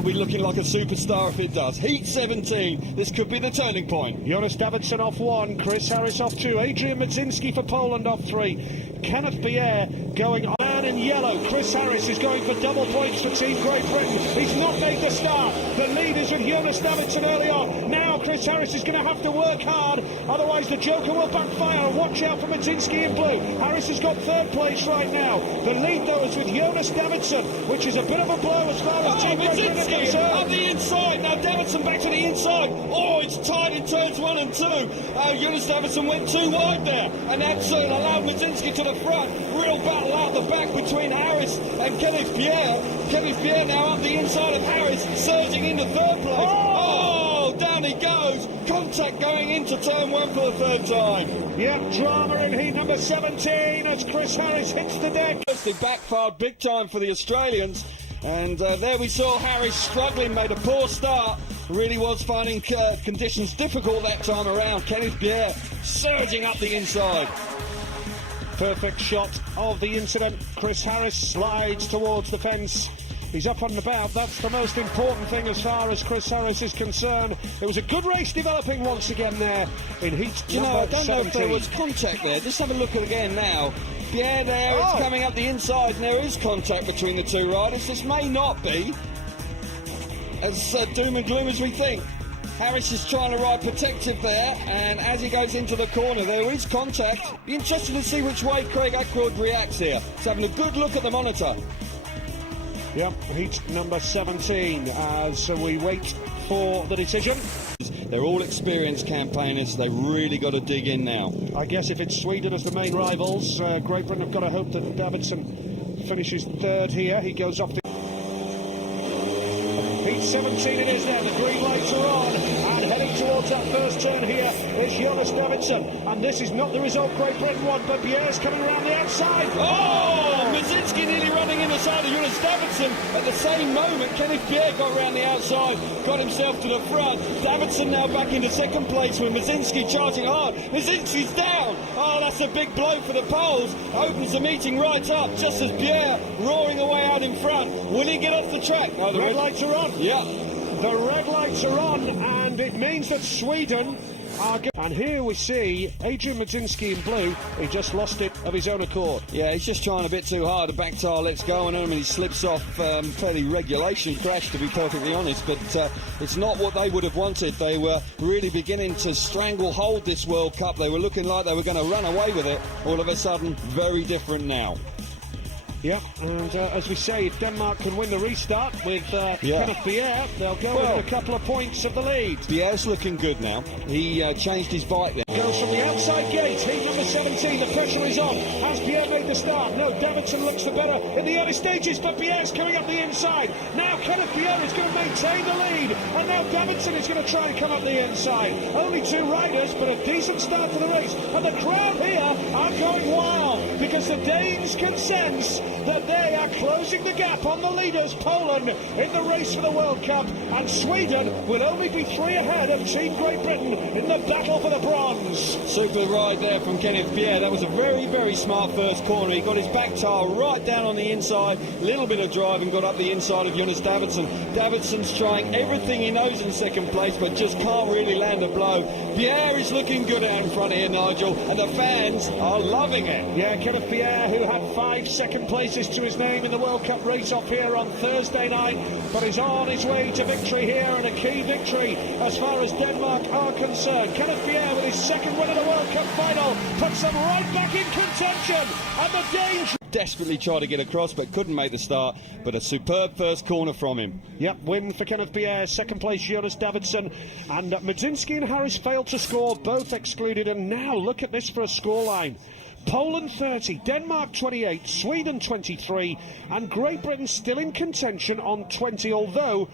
he'll be looking like a superstar if it does. Heat 17, this could be the turning point. Jonas Davidson off 1, Chris Harris off 2, Adrian Mudzinski for Poland off 3, Kenneth Pierre going on. Man in yellow, Chris Harris is going for double points for Team Great Britain. He's not made the start. The lead is with Jonas Davidson early on. Now Chris Harris is going to have to work hard, otherwise the Joker will backfire. Watch out for Mudzinski in blue. Harris has got 3rd place right now. The lead though is with Jonas Davidson, which is a bit of a blow as far as Team Great Britain is concerned. Up the inside, now Davidson back to the inside. Oh, it's tied in turns 1 and 2. Jonas Davidson went too wide there, and that's allowed Mudzinski to the front. Real battle out the back between Harris and Kenneth Pierre. Kenneth Pierre now up the inside of Harris, surging into 3rd place. Oh, down he goes. Contact going into turn 1 for the 3rd time. Yeah, drama in heat number 17 as Chris Harris hits the deck. It backfired big time for the Australians. And there we saw Harris struggling, made a poor start. Really was finding conditions difficult that time around. Kenneth Pierre surging up the inside. Perfect shot of the incident. Chris Harris slides towards the fence. He's up and about. That's the most important thing as far as Chris Harris is concerned. It was a good race developing once again there in heat number 17. I don't know if there was contact there. Just have a look again now. Yeah, there it's coming up the inside, and there is contact between the two riders. This may not be as doom and gloom as we think. Harris is trying to ride protective there, and as he goes into the corner, there is contact. Be interested to see which way Craig Ackroyd reacts here. He's having a good look at the monitor. Yep, heat number 17 as we wait for the decision. They're all experienced campaigners. They've really got to dig in now. I guess if it's Sweden as the main rivals, Great Britain have got to hope that Davidson finishes 3rd here. He goes off the... Heat 17 it is then. The green lights are on. And heading towards that first turn here is Jonas Davidson. And this is not the result Great Britain want, but Pierre's coming around the outside. Oh! Mudzinski nearly running in the side of Jonas Davidson. At the same moment, Kenneth Pierre got around the outside, got himself to the front. Davidson now back into 2nd place with Mudzinski charging hard. Mudzinski's down. Oh, that's a big blow for the Poles. Opens the meeting right up, just as Pierre roaring away out in front. Will he get off the track? Oh, the red lights are on. Yeah. The red lights are on, and it means that Sweden are... And here we see Adrian Mudzinski in blue. He just lost it of his own accord. Yeah, he's just trying a bit too hard. The back tire lets go on him, and he slips off fairly regulation crash, to be perfectly honest. But it's not what they would have wanted. They were really beginning to stranglehold this World Cup. They were looking like they were going to run away with it. All of a sudden, very different now. Yeah, and as we say, if Denmark can win the restart with Kenneth Pierre, they'll go within a couple of points of the lead. Pierre's looking good now. He changed his bike there. Goes from the outside gate, heat number 17, the pressure is on. Has Pierre made the start? No, Davidson looks the better in the early stages, but Pierre's coming up the inside. Now Kenneth Pierre is going to maintain the lead, and now Davidson is going to try and come up the inside. Only 2 riders, but a decent start to the race. And the crowd here are going wild, because the Danes can sense that they are closing the gap on the leaders, Poland, in the race for the World Cup, and Sweden will only be 3 ahead of Team Great Britain in the battle for the bronze. Super ride there from Kenneth Pierre. That was a very, very smart first corner. He got his back tire right down on the inside, little bit of drive, and got up the inside of Jonas Davidson. Davidson's trying everything he knows in 2nd place, but just can't really land a blow. Pierre is looking good out in front here, Nigel, and the fans are loving it. Yeah, Kenneth Pierre, who had 5 second places to his name in the World Cup race off here on Thursday night, but is on his way to victory here, and a key victory as far as Denmark are concerned. Kenneth Pierre with his 2nd win of the World Cup final puts them right back in contention, and the danger... Desperately tried to get across, but couldn't make the start, but a superb first corner from him. Yep, win for Kenneth Pierre, 2nd place Jonas Davidson, and Mudzinski and Harris failed to score, both excluded, and now look at this for a scoreline. Poland 30, Denmark 28, Sweden 23, and Great Britain still in contention on 20, although